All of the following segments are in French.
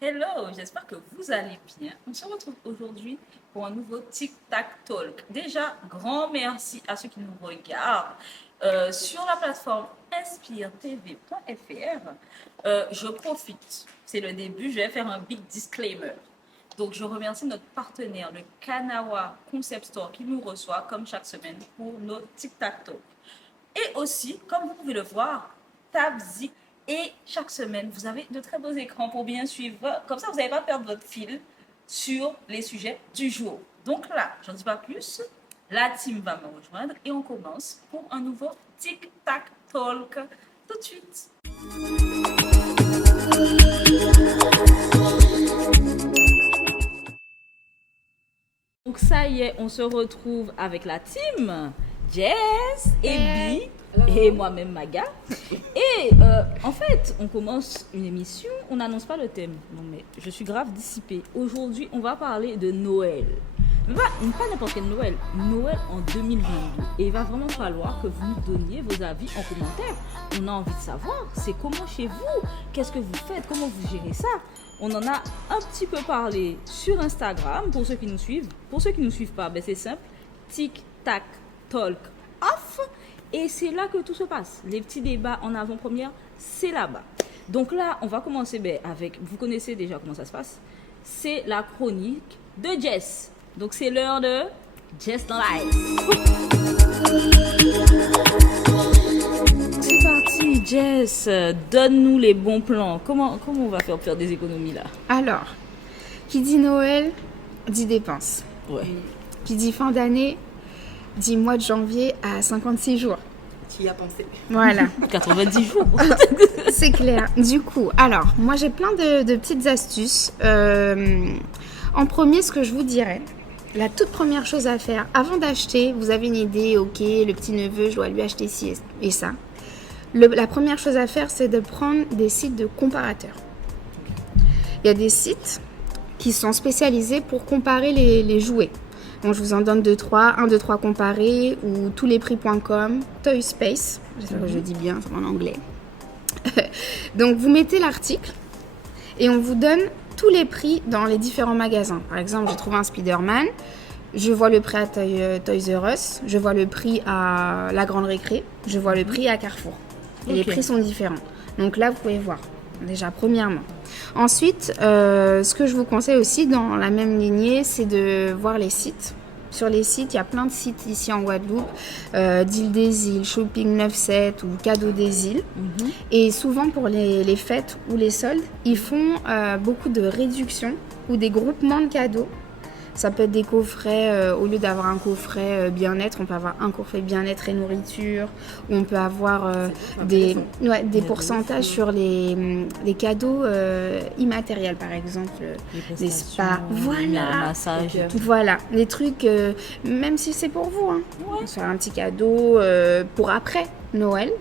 Hello, j'espère que vous allez bien. On se retrouve aujourd'hui pour un nouveau Tic Tac Talk. Déjà, grand merci à ceux qui nous regardent sur la plateforme inspiretv.fr. Je profite, c'est le début, je vais faire un big disclaimer. Donc, je remercie notre partenaire, le Kanawa Concept Store, qui nous reçoit comme chaque semaine pour nos Tic Tac Talk. Et aussi, comme vous pouvez le voir, Tabzik. Et chaque semaine, vous avez de très beaux écrans pour bien suivre. Comme ça, vous n'allez pas perdre votre fil sur les sujets du jour. Donc là, j'en dis pas plus. La team va me rejoindre et on commence pour un nouveau Tic Tac Talk tout de suite. Donc ça y est, on se retrouve avec la team Jess et Bi et moi-même Maga. Et en fait, on commence une émission, on n'annonce pas le thème. Non mais je suis grave dissipée. Aujourd'hui, on va parler de Noël. Mais pas n'importe quel Noël, Noël en 2022. Et il va vraiment falloir que vous nous donniez vos avis en commentaire. On a envie de savoir, c'est comment chez vous? Qu'est-ce que vous faites? Comment vous gérez ça? On en a un petit peu parlé sur Instagram pour ceux qui nous suivent. Pour ceux qui ne nous suivent pas, ben c'est simple. Tic Tac Talk Off. Et c'est là que tout se passe. Les petits débats en avant-première, c'est là-bas. Donc là, on va commencer avec, vous connaissez déjà comment ça se passe. C'est la chronique de Jess. Donc c'est l'heure de Jess dans Live. C'est parti, Jess. Donne-nous les bons plans. Comment on va faire des économies là? Alors, qui dit Noël, dit dépenses. Ouais. Qui dit fin d'année, dit mois de janvier à 56 jours. Tu y as pensé. Voilà. 90 jours. C'est clair. Du coup, alors, moi j'ai plein de petites astuces. En premier, ce que je vous dirais, la toute première chose à faire, avant d'acheter, vous avez une idée, ok, le petit neveu, je dois lui acheter ci et ça. La première chose à faire, c'est de prendre des sites de comparateurs. Il y a des sites qui sont spécialisés pour comparer les jouets. Donc, je vous en donne 2-3, 1, 2, 3 comparés, ou touslesprix.com, Toy Space, j'espère que je dis bien, c'est en anglais. Donc, vous mettez l'article et on vous donne tous les prix dans les différents magasins. Par exemple, j'ai trouvé un Spider-Man, je vois le prix à Toys R Us, je vois le prix à la Grande Récré, je vois le prix à Carrefour. Et les prix sont différents. Donc là, vous pouvez voir, déjà, premièrement. Ensuite, ce que je vous conseille aussi dans la même lignée, c'est de voir les sites. Sur les sites, il y a plein de sites ici en Guadeloupe, Deal des îles, Shopping 97 ou Cadeau des îles. Et souvent pour les fêtes ou les soldes, ils font beaucoup de réductions ou des groupements de cadeaux. Ça peut être des coffrets, au lieu d'avoir un coffret bien-être, on peut avoir un coffret bien-être et nourriture, ou on peut avoir des pourcentages sur les cadeaux immatériels, par exemple, les spas, voilà, massage et tout. Voilà, des trucs, même si c'est pour vous, hein. Ouais. Soit un petit cadeau pour après Noël,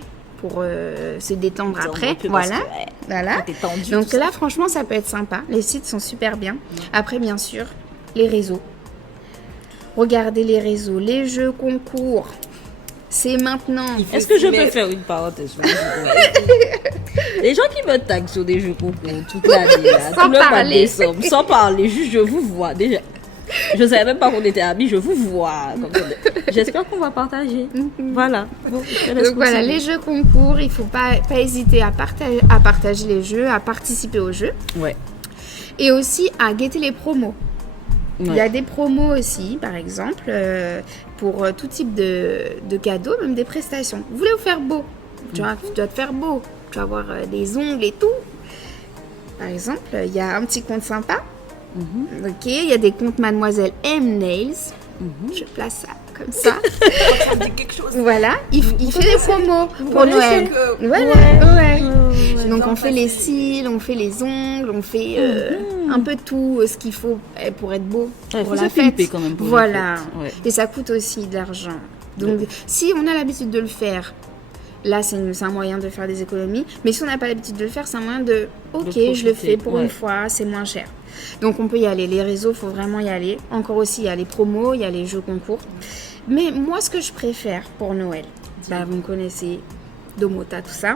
pour se détendre après, voilà. Donc là, franchement, ça peut être sympa. Les sites sont super bien. Après, bien sûr, les réseaux. Regardez les réseaux, les jeux concours. C'est maintenant. Est-ce que je peux faire une parenthèse sur les jeux concours? Les gens qui me taguent sur des jeux concours toute l'année, là, tout le mois de décembre, sans parler, juste je vous vois déjà. Je ne savais même pas qu'on était amis, je vous vois. J'espère qu'on va partager. Voilà. Bon, donc voilà, les jeux concours, il ne faut pas hésiter à partager les jeux, à participer aux jeux. Ouais. Et aussi à guetter les promos. Ouais. Il y a des promos aussi, par exemple, pour tout type de cadeaux, même des prestations. Vous voulez vous faire beau, tu dois te faire beau, tu vas avoir des ongles et tout. Par exemple, il y a un petit compte sympa. Ok, il y a des comptes Mademoiselle M Nails. Je place ça comme ça. Ça me dit quelque chose. Voilà, il fait des promos pour Noël. Voilà, ouais. Donc on fait les cils, on fait les ongles, on fait un peu tout ce qu'il faut pour être beau pour la fête. Quand même pour voilà. Et ça coûte aussi de l'argent. Donc si on a l'habitude de le faire, là c'est un moyen de faire des économies. Mais si on n'a pas l'habitude de le faire, c'est un moyen de je le fais pour une fois, c'est moins cher. Donc on peut y aller, les réseaux, il faut vraiment y aller. Encore aussi, il y a les promos, il y a les jeux concours. Mais moi, ce que je préfère pour Noël, vous me connaissez, Domota, tout ça.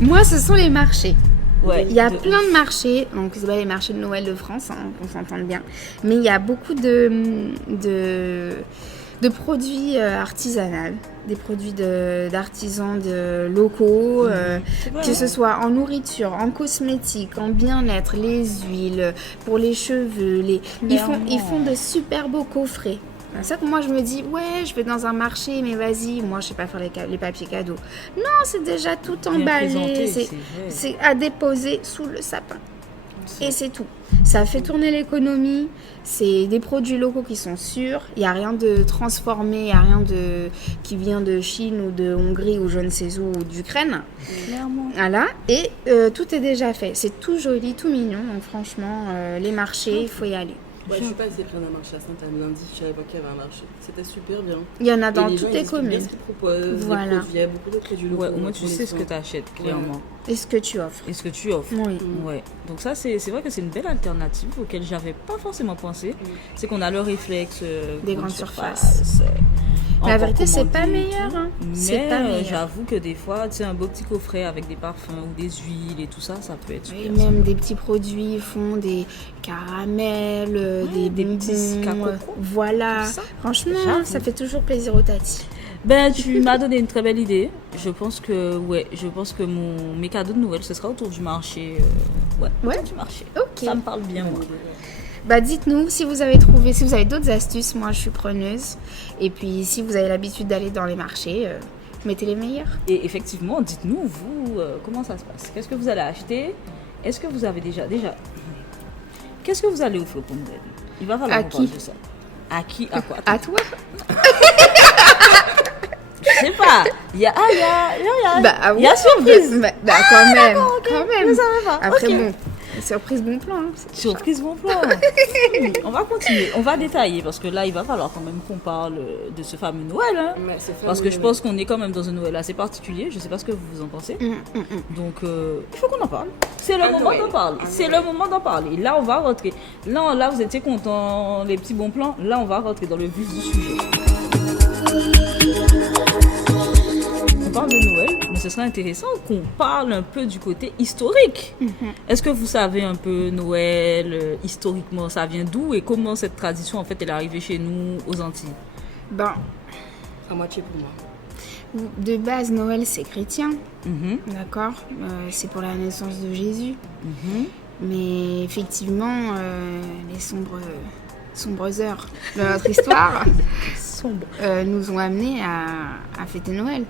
Moi, ce sont les marchés. Ouais. Il y a plein de marchés, donc c'est pas les marchés de Noël de France, hein, qu'on s'entende bien, mais il y a beaucoup de produits artisanaux, des produits d'artisans locaux, C'est vrai, que ce soit en nourriture, en cosmétique, en bien-être, les huiles, pour les cheveux, ils font de super beaux coffrets. C'est ça que moi je me dis, ouais, je vais dans un marché, mais vas-y, moi je sais pas faire les papiers cadeaux. Non, c'est déjà tout Bien emballé, présenté, c'est vrai. c'est à déposer sous le sapin. Et c'est tout. Ça fait tourner l'économie, c'est des produits locaux qui sont sûrs, il n'y a rien de transformé, il n'y a rien qui vient de Chine ou de Hongrie ou je ne sais où, ou d'Ukraine. Clairement. Voilà, et tout est déjà fait. C'est tout joli, tout mignon, donc franchement, les marchés, il faut y aller. Ouais, je suis passée près d'un marché à Sainte-Anne lundi, je savais pas qu'il y avait un marché. C'était super bien. Il y en a dans Et les gens, toutes ils les expliquent bien communes. ce qu'ils proposent, Voilà. les produits, il y a beaucoup de produits locaux. Ouais, au moins tu pour sais les ce que soins. tu achètes, clairement. Et ce que tu offres. Et ce que tu offres. Oui. Ouais. Donc ça, c'est vrai que c'est une belle alternative auquel j'avais pas forcément pensé. C'est qu'on a le réflexe Des grande grandes surfaces. Mais la encore vérité, c'est pas commandé et meilleur. tout. Hein. C'est Mais pas meilleur. j'avoue que des fois, tu sais, un beau petit coffret avec des parfums ou des huiles et tout ça, ça peut être Et super. même des petits produits, ils font des caramels, des petits bonbons, cacocos, voilà. tout ça. Franchement, J'avoue. ça fait toujours plaisir aux tatis. Ben, tu m'as donné une très belle idée. Je pense que mes cadeaux de Noël, ce sera autour du marché. Ouais. Autour du marché. Ok. Ça me parle bien, moi. Bah dites-nous si vous avez d'autres astuces, moi je suis preneuse. Et puis si vous avez l'habitude d'aller dans les marchés, mettez les meilleurs. Et effectivement, dites-nous, vous, comment ça se passe? Qu'est-ce que vous allez acheter? Est-ce que vous avez déjà... Qu'est-ce que vous allez offrir pour Noël? Il va falloir À qu'on parle qui? de ça. À qui? À quoi? À toi? Je sais pas. Il y a Bah il y a surprise. Bah quand même, quand même. Je savais pas. Après Ok. bon, surprise bon plan. Hein. Surprise bon plan. On va continuer, on va détailler parce que là il va falloir quand même qu'on parle de ce fameux Noël. Hein. Ouais, c'est Parce que je fameux. pense qu'on est quand même dans un Noël assez particulier. Je sais pas ce que vous en pensez. Donc il faut qu'on en parle. C'est le Un moment Noël. d'en parler. C'est le moment d'en parler. Là on va rentrer. Là vous étiez contents, les petits bons plans. Là on va rentrer dans le vif du sujet. On parle de Noël, mais ce serait intéressant qu'on parle un peu du côté historique. Est-ce que vous savez un peu Noël, historiquement, ça vient d'où et comment cette tradition en fait elle est arrivée chez nous aux Antilles? Ben, À moitié pour moi. de base Noël c'est chrétien, Mhm, d'accord. C'est pour la naissance de Jésus. mhm. Mais effectivement, les sombres heures de notre histoire Sombre. nous ont amenés à fêter Noël,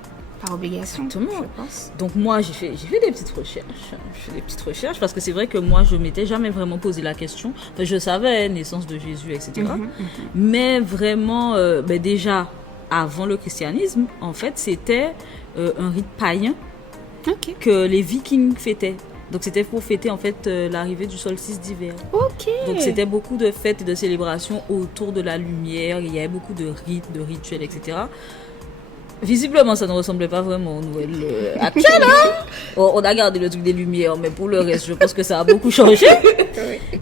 par obligation, Exactement. je pense. Donc moi j'ai fait des petites recherches. Je fais des petites recherches parce que c'est vrai que moi je m'étais jamais vraiment posé la question. Enfin, je savais naissance de Jésus, etc. Mais vraiment, déjà avant le christianisme, en fait c'était un rite païen Ok. que les Vikings fêtaient. Donc c'était pour fêter en fait l'arrivée du solstice d'hiver. Ok. Donc c'était beaucoup de fêtes et de célébrations autour de la lumière. Il y avait beaucoup de rites, de rituels, etc. Visiblement, ça ne ressemblait pas vraiment au Noël actuel. Hein. On a gardé le truc des lumières, mais pour le reste, je pense que ça a beaucoup changé.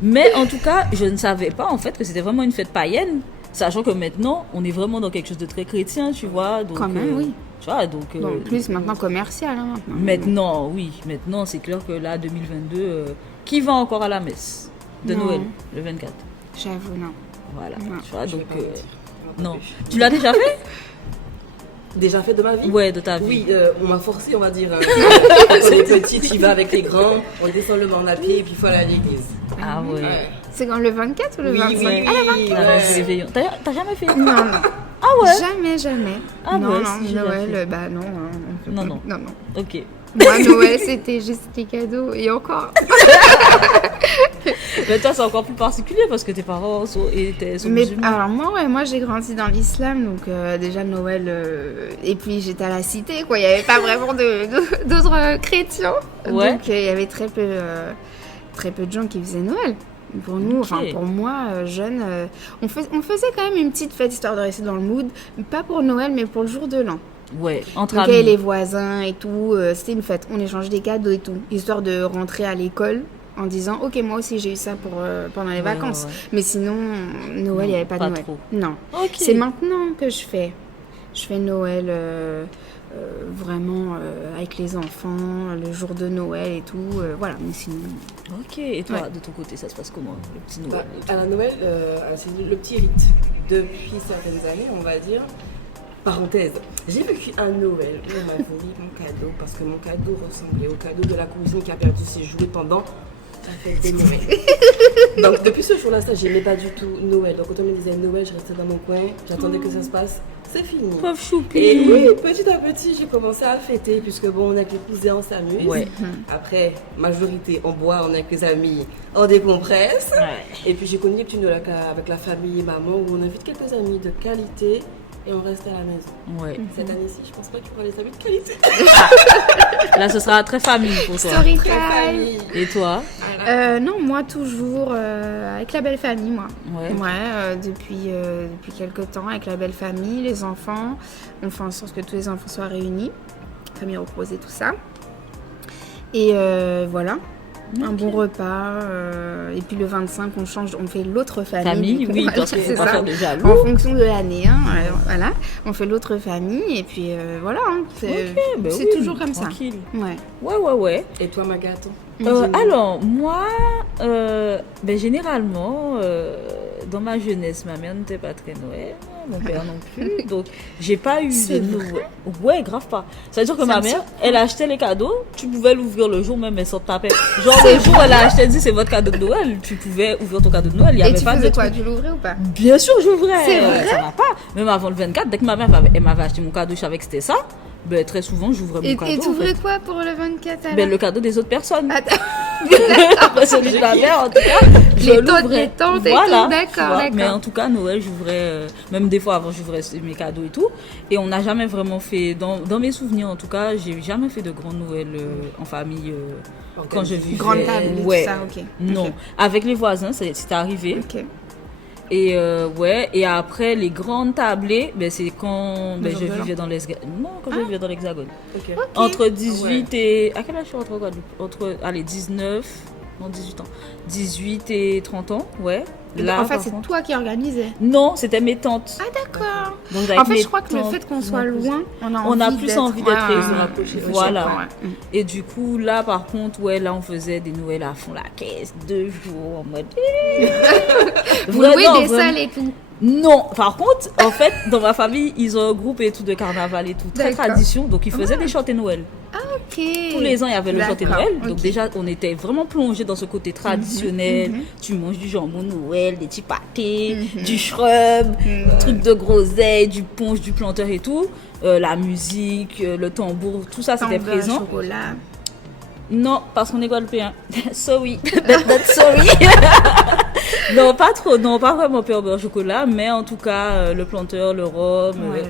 Mais en tout cas, je ne savais pas en fait que c'était vraiment une fête païenne, sachant que maintenant, on est vraiment dans quelque chose de très chrétien, tu vois. Donc, Quand même, oui. Tu vois, donc. Bon, plus maintenant commercial. Hein, maintenant. Maintenant, oui. Maintenant, c'est clair que là, 2022, qui va encore à la messe de Non. Noël, le 24? J'avoue, non. Voilà. Non. Tu vois, Je vais donc. pas mentir. On va Non. pas plus. Tu l'as déjà fait? Déjà fait de ma vie? Ouais, de ta vie. Oui, on m'a forcé, on va dire. Quand on est petit, tu y vas avec les grands, on descend le banc à pied et puis il faut aller à l'église. Ah ouais. Ouais. C'est quand le 24 ou le Oui, 25? oui, Ah, la oui, Ah, ouais. c'est réveillon. T'as jamais fait? Non, non. Ah ouais? Jamais. Ah non, ouais, non, si, j'ai Noël, déjà fait. bah non. Hein, Non, non. non. Ok. Moi, Noël, c'était juste les cadeaux. Et encore. Mais toi, c'est encore plus particulier parce que tes parents sont Mais musulmans. alors moi j'ai grandi dans l'islam, donc déjà Noël, et puis j'étais à la cité, quoi. Il n'y avait pas vraiment d'autres chrétiens. Ouais. Donc il y avait très peu de gens qui faisaient Noël. Pour nous, Ok. enfin pour moi, jeune, on faisait quand même une petite fête histoire de rester dans le mood. Pas pour Noël, mais pour le jour de l'an. Ouais, entre Donc il y avait amis. les voisins et tout, c'était une fête. On échangeait des cadeaux et tout, histoire de rentrer à l'école en disant ok, moi aussi j'ai eu ça pendant les Ouais, vacances. ouais. Mais sinon, Noël, il n'y avait pas de pas Noël. trop. Non. Ok. C'est maintenant que je fais. Je fais Noël vraiment avec les enfants, le jour de Noël et tout. Voilà, mais sinon. Ok, et toi, Ouais. de ton côté, ça se passe comment, le petit Bah, Noël et tout à la Noël, c'est le petit rite. Depuis certaines années, on va dire. Parenthèse, j'ai vécu un Noël où on m'a volé mon cadeau parce que mon cadeau ressemblait au cadeau de la cousine qui a perdu ses jouets pendant la fête des Noëls. Donc depuis ce jour-là, ça, j'aimais pas du tout Noël. Donc quand on me disait Noël, je restais dans mon coin, j'attendais que ça se passe. C'est fini. Pauvre choupi. Et oui, petit à petit, j'ai commencé à fêter, puisque bon, on est avec les cousins, on s'amuse. Ouais. Après, majorité, on boit, on est avec les amis, on décompresse. Ouais. Et puis j'ai connu les petits Noël avec la famille et maman, où on invite quelques amis de qualité et on reste à la maison. Ouais. Cette année-ci, je pense pas qu'il y aura des amis de qualité. Là, ce sera très famille pour toi. Story Très time. famille. Et toi? Non, moi toujours avec la belle famille, moi. Ouais. Depuis quelques temps, avec la belle famille, les enfants. On fait en sorte que tous les enfants soient réunis, famille reposée, tout ça. Et voilà, un bon repas. Et puis le 25, on fait l'autre famille. Famille, du coup. oui, parce C'est qu'il faut pas ça. faire de jaloux. En fonction de l'année, hein, voilà. On fait l'autre famille et puis voilà. Hein, c'est Ben c'est oui, toujours comme ça. tranquille. Ouais. Ouais. Et toi, Magato? Alors, moi, généralement, dans ma jeunesse, ma mère n'était pas très Noël, mon père non plus. Donc, j'ai pas eu C'est de vrai. Noël. Ouais, grave pas. C'est-à-dire que Ça ma me mère, surprend. elle achetait les cadeaux, tu pouvais l'ouvrir le jour même, elle s'en tapait. Genre, le jour où elle a acheté, elle dit c'est votre cadeau de Noël, tu pouvais ouvrir ton cadeau de Noël. Il y Et avait tu pas de faisais quoi? truc. Tu l'ouvrais ou pas? Bien sûr, j'ouvrais. C'est vrai? Ça va pas. Même avant le 24, dès que ma mère elle m'avait acheté mon cadeau, je savais que c'était ça. Ben, très souvent, j'ouvrais mon Et cadeau. tu en ouvrais fait. quoi pour le 24 alors? Ben, le cadeau des autres personnes. Attends. Pas celui de ma mère, en tout cas. Je Les tantes, l'ouvrais. les tantes et Voilà, tout, d'accord, tu vois. d'accord. Mais en tout cas, Noël, j'ouvrais, même des fois avant, j'ouvrais mes cadeaux et tout. Et on n'a jamais vraiment fait, dans mes souvenirs en tout cas, j'ai jamais fait de grand Noël en famille quand je vivais. Grande table et Ouais. tout ça, ok. Non, Ok. avec les voisins, c'était arrivé. Ok. Et et après les grandes tablées, c'est quand Le je jour de l'an. vivais dans l'Hexagone. Non, quand je vivais dans l'Hexagone. Ok. Entre 18 et... À quel âge je suis rentrée en Guadeloupe? Allez, 18 ans. 18 et 30 ans, ouais. Là, En fait, par c'est contre- toi qui organisais. Non, c'était mes tantes. Ah, d'accord. Donc, avec En fait, mes je crois que le tantes, fait qu'on mon soit cousin. loin, on On a plus envie d'être ouais, se ouais, rapprocher. ouais, Voilà. je comprends, ouais. Et du coup, là, par contre, ouais, là, on faisait des Noëls à fond la caisse, 2 jours, en mode... Vous Vraiment, louez des vraiment. salles et tout. Non, par contre, en fait, dans ma famille, ils ont un groupe et tout de carnaval et tout, très D'accord. tradition, donc ils faisaient des chantés Noël. Ok. Tous les ans, il y avait le chanté D'accord, Noël, donc ok. déjà, on était vraiment plongé dans ce côté traditionnel. Tu manges du jambon Noël, des petits pâtés, du shrub, trucs de groseille, du punch, du planteur et tout. La musique, le tambour, tout ça, c'était Tambour, présent. chocolat. Non, parce qu'on est guadeloupéen. Sorry. That's sorry. Non, pas trop. Non, pas vraiment pain au beurre chocolat, mais en tout cas, le planteur, le rhum. Ouais,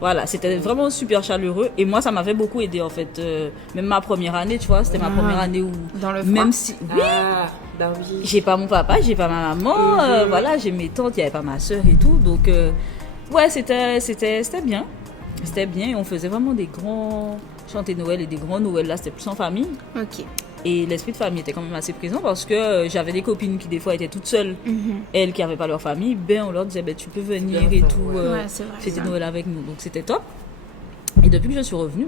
Voilà, c'était vraiment super chaleureux. Et moi, ça m'avait beaucoup aidé, en fait. Même ma première année, tu vois, c'était ma première année où... Dans le froid. Même si... Oui, Ah, bah oui. j'ai pas mon papa, j'ai pas ma maman, voilà, j'ai mes tantes, il y avait pas ma soeur et tout. Donc, ouais, c'était bien. C'était bien et on faisait vraiment des grands chantés Noël et des grands Noël. Là, c'était plus en famille. Ok. Et l'esprit de famille était quand même assez présent parce que j'avais des copines qui des fois étaient toutes seules, elles qui n'avaient pas leur famille, on leur disait tu peux venir et tout, Ouais, c'est vrai, fêter ça. Noël avec nous, donc c'était top. Et depuis que je suis revenue,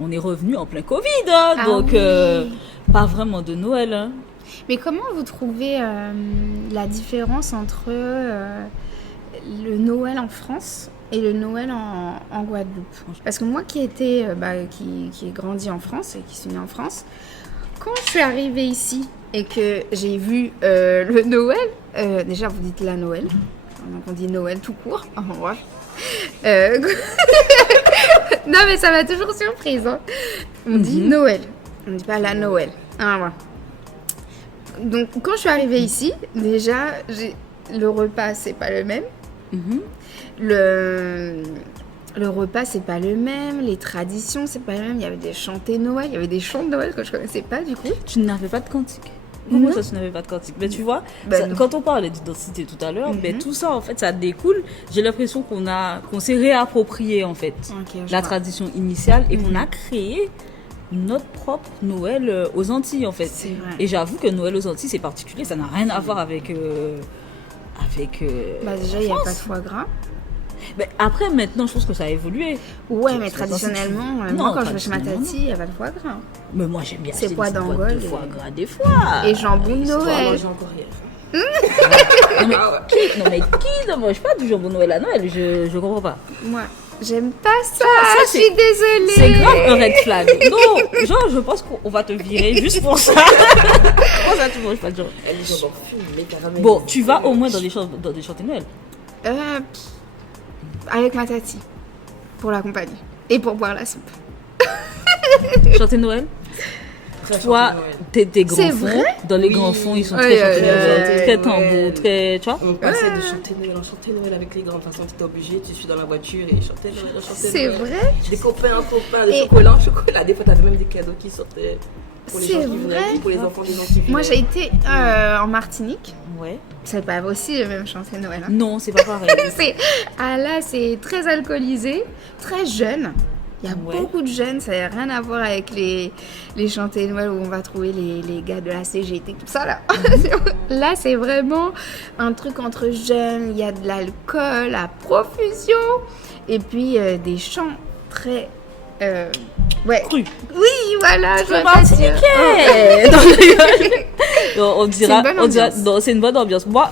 on est revenu en plein Covid, hein, Ah donc oui. pas vraiment de Noël. Hein. Mais comment vous trouvez la différence entre le Noël en France et le Noël en Guadeloupe? Parce que moi qui ai grandi en France et qui suis née en France, quand je suis arrivée ici et que j'ai vu le Noël, déjà vous dites la Noël, donc on dit Noël tout court, ouais. Non mais ça m'a toujours surprise, hein. On dit Noël, on ne dit pas la Noël. Ah, ouais. Donc quand je suis arrivée ici, déjà le repas c'est pas le même. Le repas c'est pas le même, les traditions c'est pas le même. Il y avait des chantés Noël, il y avait des chants de Noël que je connaissais pas du coup. Tu n'avais pas de cantique. Comment ça, tu n'avais pas de cantique? Mais tu vois, Ben non. quand on parlait d'identité tout à l'heure, tout ça, en fait, ça découle. J'ai l'impression qu'on s'est réapproprié, en fait, Ok, je la vois. tradition initiale et qu'on a créé notre propre Noël aux Antilles, en fait. C'est vrai. Et j'avoue que Noël aux Antilles, c'est particulier. Ça n'a rien à voir avec... Bah déjà il n'y a pas de foie gras. Mais après, maintenant, je pense que ça a évolué. Ouais, mais Je sais pas si tu- traditionnellement, Non, moi quand je vais chez ma traditionnellement, tati, il n'y a pas de foie gras. Mais moi, j'aime bien C'est acheter pois des petites boîtes d'Angole de foie et- gras des fois. Et jambon de Toi, Noël. manger encore hier. Non, mais Ah ouais. qui ne mange pas du jambon de Noël à Noël? Je comprends pas. Moi, j'aime pas ça. Ça, Je suis désolée. C'est grave un red flag. Non, genre, je pense qu'on va te virer juste pour ça. Comment ça, tu manges pas de jambon? Elle est jambon fumé, caramélisé. Bon, tu vas au moins dans des chantiers de Noël. Avec ma tati. Pour la compagnie. Et pour boire la soupe. Chantier de Noël? Très Toi, chanté Noël. tes grands C'est fonds, vrai? dans les Oui. grands fonds, ils sont Ouais, très chantés de ouais, Noël, ouais, très ouais. tambour, très, tu vois. On passait de chanter Noël en chanter Noël avec les grands. De toute façon, tu étais obligé, tu suis dans la voiture et chanter Noël en chanter C'est Noël. vrai? Des copains en copains, des Et- chocolats en chocolat. Des fois, t'avais même des cadeaux qui sortaient pour les C'est gens qui vrai? venaient, pour les enfants des gens qui venaient. Moi, j'ai été en Martinique. Ouais. C'est pas aussi le même chantier de Noël. Hein. Non, c'est pas pareil. Là, c'est très alcoolisé, très jeune. Il y a Ouais. beaucoup de jeunes, ça n'a rien à voir avec les chantiers de Noël où on va trouver les gars de la CGT, tout ça là. Là, c'est vraiment un truc entre jeunes, il y a de l'alcool à profusion et puis des chants très... ouais. Cru. Oui, voilà, je Très vois pas dire. martiniquais. Non, on dira, C'est une bonne on dira, ambiance. non, c'est une bonne ambiance. Moi,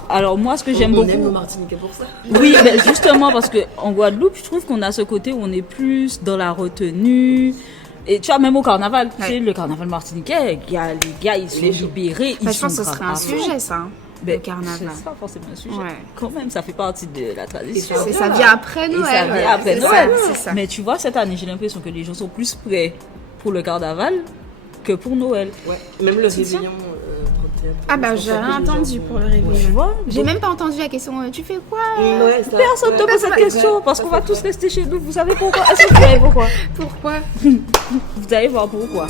ce que j'aime On aime beaucoup. nos Martiniquais pour ça. Oui, mais justement parce que en Guadeloupe, je trouve qu'on a ce côté où on est plus dans la retenue. Et tu vois, même au carnaval, tu sais, Ouais. le carnaval martiniquais, les gars, ils sont Les gens. libérés, Enfin, ils je pense sont que ce serait grave un à fond. sujet, ça, hein, Ben, le carnaval. C'est pas forcément un sujet. Ouais. Quand même, ça fait partie de la tradition. Et Ça vient après Et Noël. ça vient ouais. après C'est Noël. ça, c'est ça. Mais tu vois, cette année, j'ai l'impression que les gens sont plus prêts pour le carnaval que pour Noël. Ouais. Même le C'est ça. réveillon. 31, Ah bah, j'ai 31, rien les gens entendu sont- pour le Tu réveillon. vois J'ai même pas entendu la question, tu fais quoi Ouais, ça- Personne ne te ouais. pose cette Ouais, question ouais, parce ça, qu'on va c'est tous vrai. rester chez nous. Vous savez pourquoi? Est-ce que vous savez pourquoi? Pourquoi Vous allez voir pourquoi.